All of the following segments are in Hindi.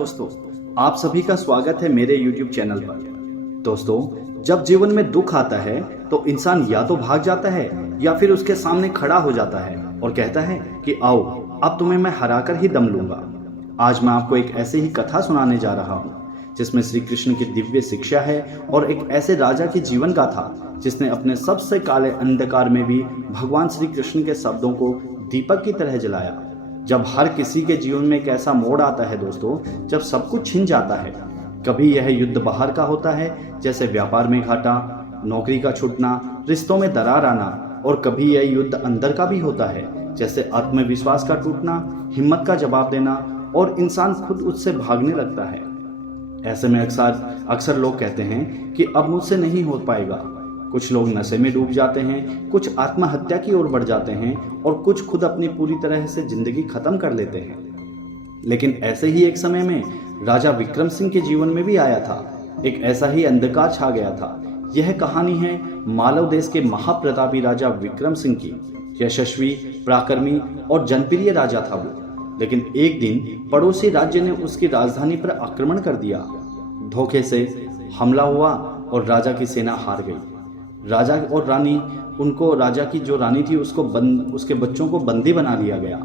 दोस्तों, आप सभी का स्वागत है मेरे YouTube चैनल पर। दोस्तों, जब जीवन में दुख आता है तो इंसान या तो भाग जाता है या फिर उसके सामने खड़ा हो जाता है और कहता है कि आओ, अब तुम्हें मैं हराकर ही दम लूंगा। आज मैं आपको एक ऐसी ही कथा सुनाने जा रहा हूँ जिसमें श्री कृष्ण की दिव्य शिक्षा है और एक ऐसे राजा की जीवन गाथा जिसने अपने सबसे काले अंधकार में भी भगवान श्री कृष्ण के शब्दों को दीपक की तरह जलाया। जब हर किसी के जीवन में एक ऐसा मोड़ आता है दोस्तों, जब सब कुछ छिन जाता है। कभी यह युद्ध बाहर का होता है, जैसे व्यापार में घाटा, नौकरी का छूटना, रिश्तों में दरार आना, और कभी यह युद्ध अंदर का भी होता है, जैसे आत्मविश्वास का टूटना, हिम्मत का जवाब देना और इंसान खुद उससे भागने लगता है। ऐसे में अक्सर लोग कहते हैं कि अब मुझसे नहीं हो पाएगा। कुछ लोग नशे में डूब जाते हैं, कुछ आत्महत्या की ओर बढ़ जाते हैं और कुछ खुद अपनी पूरी तरह से जिंदगी खत्म कर लेते हैं। लेकिन ऐसे ही एक समय में राजा विक्रम सिंह के जीवन में भी आया था। एक ऐसा ही अंधकार छा गया था। यह कहानी है मालव देश के महाप्रतापी राजा विक्रम सिंह की। यशस्वी, पराक्रमी और जनप्रिय राजा था वो। लेकिन एक दिन पड़ोसी राज्य ने उसकी राजधानी पर आक्रमण कर दिया। धोखे से हमला हुआ और राजा की सेना हार गई। राजा और रानी, राजा की जो रानी थी उसके बच्चों को बंदी बना लिया गया।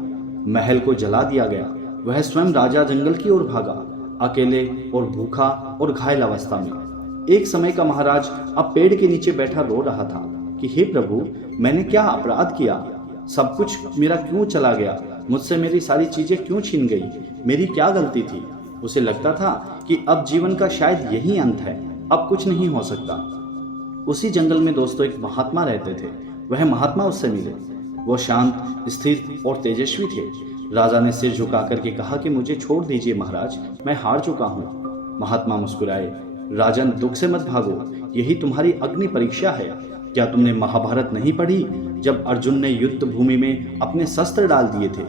महल को जला दिया गया। वह स्वयं राजा जंगल की ओर भागा, अकेले और भूखा और घायल अवस्था में। एक समय का महाराज अब पेड़ के नीचे बैठा रो रहा था कि हे प्रभु, मैंने क्या अपराध किया? सब कुछ मेरा क्यों चला गया? मुझसे मेरी सारी चीजें क्यों छीन गई? मेरी क्या गलती थी? उसे लगता था कि अब जीवन का शायद यही अंत है, अब कुछ नहीं हो सकता। उसी जंगल में दोस्तों एक महात्मा रहते थे। वह महात्मा उससे मिले। वो शांत, स्थिर और तेजस्वी थे। राजा ने सिर झुका करके कहा कि मुझे छोड़ दीजिए महाराज, मैं हार चुका हूँ। महात्मा मुस्कुराए, राजन, दुख से मत भागो, यही तुम्हारी अग्नि परीक्षा है। क्या तुमने महाभारत नहीं पढ़ी? जब अर्जुन ने युद्ध भूमि में अपने शस्त्र डाल दिए थे,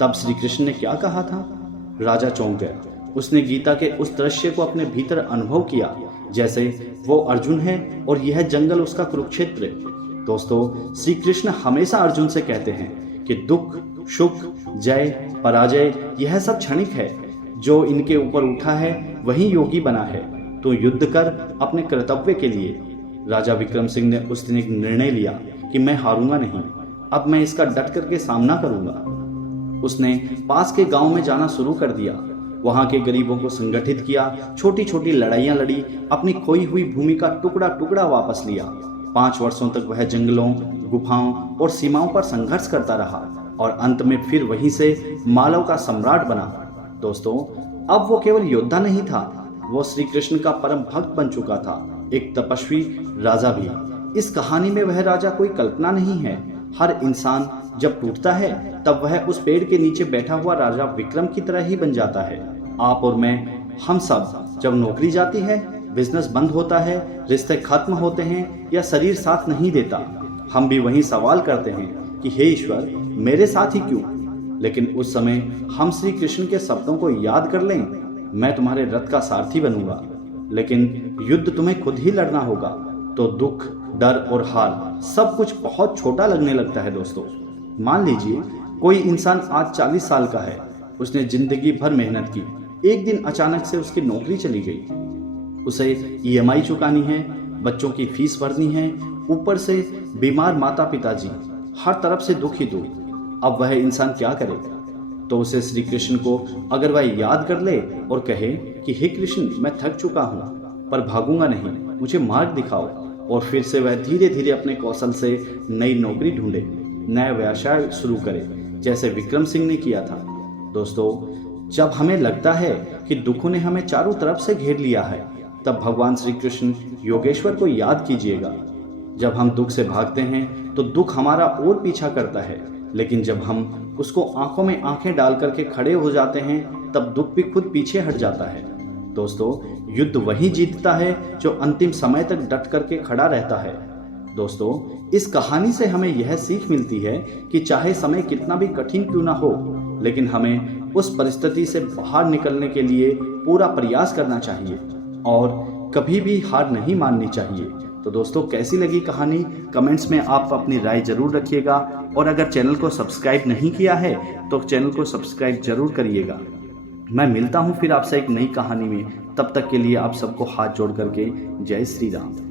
तब श्री कृष्ण ने क्या कहा था? राजा चौंक गया। उसने गीता के उस दृश्य को अपने भीतर अनुभव किया, जैसे वो अर्जुन है और यह जंगल उसका कुरुक्षेत्र है। दोस्तों, श्री कृष्ण हमेशा अर्जुन से कहते हैं कि दुख, सुख, जय, पराजय यह सब क्षणिक है। जो इनके ऊपर उठा है वही योगी बना है। तो युद्ध कर अपने कर्तव्य के लिए। राजा विक्रम सिंह ने उस दिन एक निर्णय लिया कि मैं हारूंगा नहीं, अब मैं इसका डट करके सामना करूंगा। उसने पास के गांव में जाना शुरू कर दिया। वहां के गरीबों को संगठित किया, छोटी छोटी लड़ाइयां लड़ी, अपनी खोई हुई भूमि का टुकड़ा टुकड़ा वापस लिया। 5 वर्षों तक वह जंगलों, गुफाओं और सीमाओं पर संघर्ष करता रहा और अंत में फिर वहीं से मालव का सम्राट बना। दोस्तों, अब वो केवल योद्धा नहीं था, वो श्री कृष्ण का परम भक्त बन चुका था, एक तपस्वी राजा भी। इस कहानी में वह राजा कोई कल्पना नहीं है। हर इंसान जब टूटता है तब वह उस पेड़ के नीचे बैठा हुआ राजा विक्रम की तरह ही बन जाता है। आप और मैं, हम सब, जब नौकरी जाती है, बिजनेस बंद होता है, रिश्ते खत्म होते हैं या शरीर साथ नहीं देता, हम भी वही सवाल करते हैं कि हे ईश्वर, मेरे साथ ही क्यों? लेकिन उस समय हम श्री कृष्ण के शब्दों को याद कर लें, मैं तुम्हारे रथ का सारथी बनूंगा, लेकिन युद्ध तुम्हें खुद ही लड़ना होगा। तो दुख, डर और हार सब कुछ बहुत छोटा लगने लगता है। दोस्तों, मान लीजिए कोई इंसान आज 40 साल का है। उसने जिंदगी भर मेहनत की। एक दिन अचानक से उसकी नौकरी चली गई। उसे EMI चुकानी है, बच्चों की फीस भरनी है, ऊपर से बीमार माता पिताजी, हर तरफ से दुख ही दुख। अब वह इंसान क्या करेगा? तो उसे श्री कृष्ण को अगर वह याद कर ले और कहे कि हे कृष्ण, मैं थक चुका हूँ पर भागूंगा नहीं, मुझे मार्ग दिखाओ, और फिर से वह धीरे धीरे अपने कौशल से नई नौकरी ढूंढे, नया व्यवसाय शुरू करे, जैसे विक्रम सिंह ने किया था। दोस्तों, जब हमें लगता है कि दुखों ने हमें चारों तरफ से घेर लिया है, तब भगवान श्री कृष्ण योगेश्वर को याद कीजिएगा। जब हम दुख से भागते हैं तो दुख हमारा और पीछा करता है, लेकिन जब हम उसको आंखों में आंखें डाल करके खड़े हो जाते हैं, तब दुख भी खुद पीछे हट जाता है। दोस्तों, युद्ध वही जीतता है जो अंतिम समय तक डट करके खड़ा रहता है। दोस्तों, इस कहानी से हमें यह सीख मिलती है कि चाहे समय कितना भी कठिन क्यों ना हो, लेकिन हमें उस परिस्थिति से बाहर निकलने के लिए पूरा प्रयास करना चाहिए और कभी भी हार नहीं माननी चाहिए। तो दोस्तों, कैसी लगी कहानी? कमेंट्स में आप अपनी राय जरूर रखिएगा, और अगर चैनल को सब्सक्राइब नहीं किया है तो चैनल को सब्सक्राइब जरूर करिएगा। मैं मिलता हूँ फिर आपसे एक नई कहानी में। तब तक के लिए आप सबको हाथ जोड़ करके जय श्री राम।